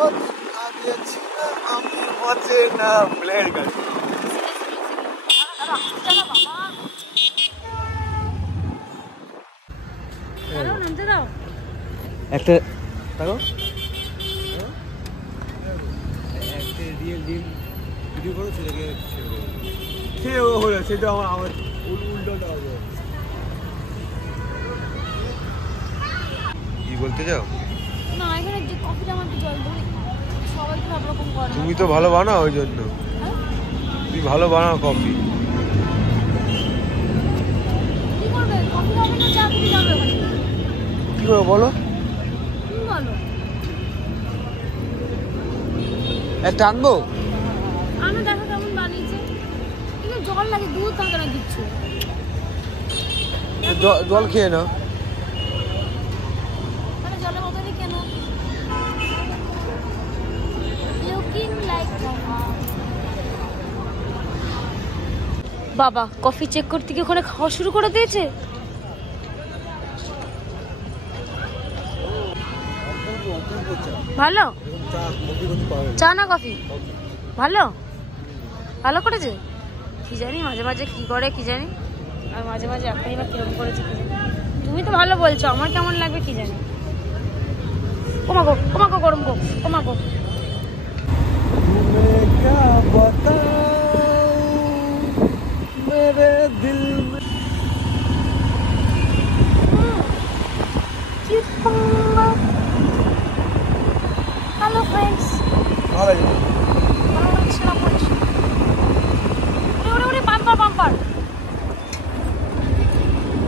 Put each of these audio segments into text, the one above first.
আমি মজে না ভুলের গান একটা দেখো একটা রিয়েল ডিম ভিডিও করো সেটাকে সে হলো সেটা আমার উল্টোটা হবে কি বলতে চাও না এখানে যে কফিটা আমাকে জল দাও সবাই তো সব রকম করে তুমি তো ভালো বানাও ওই জন্য তুমি ভালো বানাও কফি কি করবে কফি খাবে না চা খেতে যাবে ওখানে কি করবো বলো তুমি বলো একটা আনবো আমি দেখো কেমন বানিয়েছে কিন্তু জল লাগে দুধ কাকে না দিচ্ছ জল খেয়ে নাও তাহলে জলের বোতলে কেন লুকিং লাইক বাবা কফি চেক করতে গিয়ে ওখানে খাওয়া শুরু করে দিয়েছে ভালো চা না কফি ভালো ভালো করেছে কি জানি মাঝে মাঝে কি করে কি জানি আর মাঝে মাঝে এখনই বা কিরকম করেছে কি জানি তুমি তো ভালো বলছো আমার কেমন লাগবে কি জানি কমাকো গরম কো কমাকো मेरे दिल में হ্যালো ফ্রেন্ডস ভালো লাগছে না বলছি ওরে বাম্পার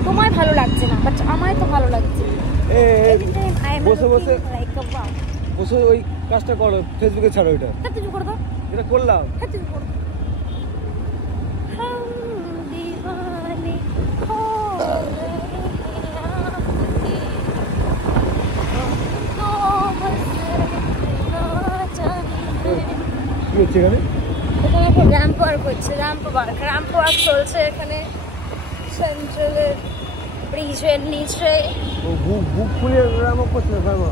তোমায় ভালো লাগছে না বাট আমায় তো ভালো লাগছে বসে বসে বসে ওই কাজটা করো ফেসবুকে ছাড়ো এটা হ্যাঁ তুমি করে দাও এটা করলাম হ্যাঁ তুমি করো কি হচ্ছে এখানে র্যাম্প ওয়ার্ক হচ্ছে র্যাম্প ওয়ার্ক চলছে এখানে সেন্ট্রালের ব্রিজের নিচে বুক খুলে রামক করছে ফার্মা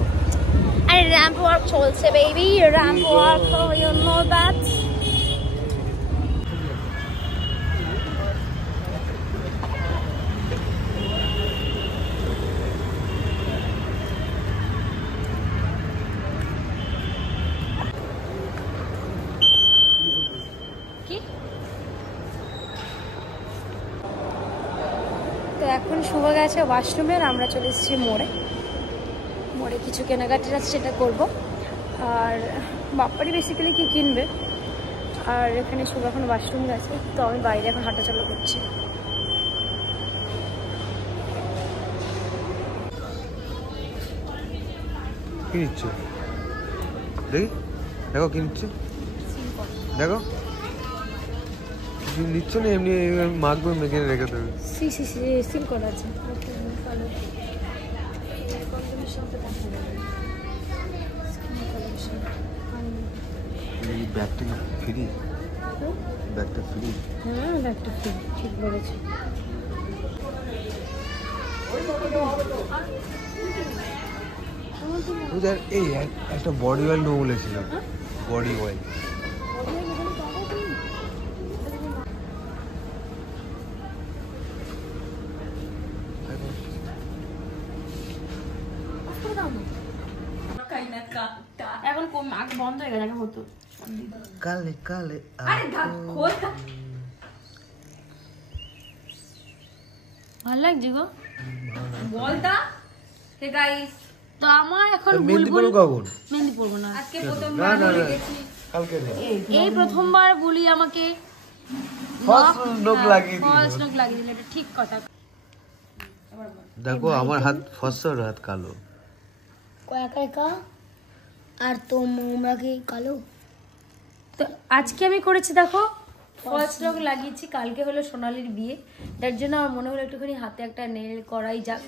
আরে র্যাম্প ওয়ার্ক চলছে baby ramp walk you know that তো এখন শুভ গেছে ওয়াশরুমে আর আমরা চলে এসেছি মোড়ে কিছু কেনাকাটি আছে সেটা করবো আর বাপ্পারই বেসিক্যালি কি কিনবে আর এখানে শুভ এখন ওয়াশরুম গেছে তো আমি বাইরে এখন হাঁটাচলা করছি কি নিচ্ছ দেখি দেখো কি নিচ্ছ দেখো কিছু নিচ্ছ না এমনি মাখবো মেখে রেখে দেবে সিল করা আছে ব্যাগটা ফ্রি ব্যাগটা ফ্রি হ্যাঁ ব্যাগটা ফ্রি ঠিক বলেছি এই একটা বডি অয়েল নেবো বলেছিলাম বডি অয়েল এখন বন্ধ হয়ে গেছে হতো কালে কালে ভালো লাগছে গো বলতা হে গাইস তো আমার এখন মেহেন্দি পরবো কখন মেহেন্দি পরবো না আজকে প্রথমবার কালকে এই প্রথমবার বলি আমাকে ফার্স্ট নোক লাগিয়ে দিল এটা ঠিক কথা দেখো আমার হাত ফর্সা আর হাত কালো একা আর তোমরা কি কালো তো আজকে আমি করেছি দেখো ফার্স্ট লক লাগিয়েছি কালকে হলো সোনালির বিয়ে যার জন্য আমার মনে হলো একটুখানি হাতে একটা নেল করাই যাক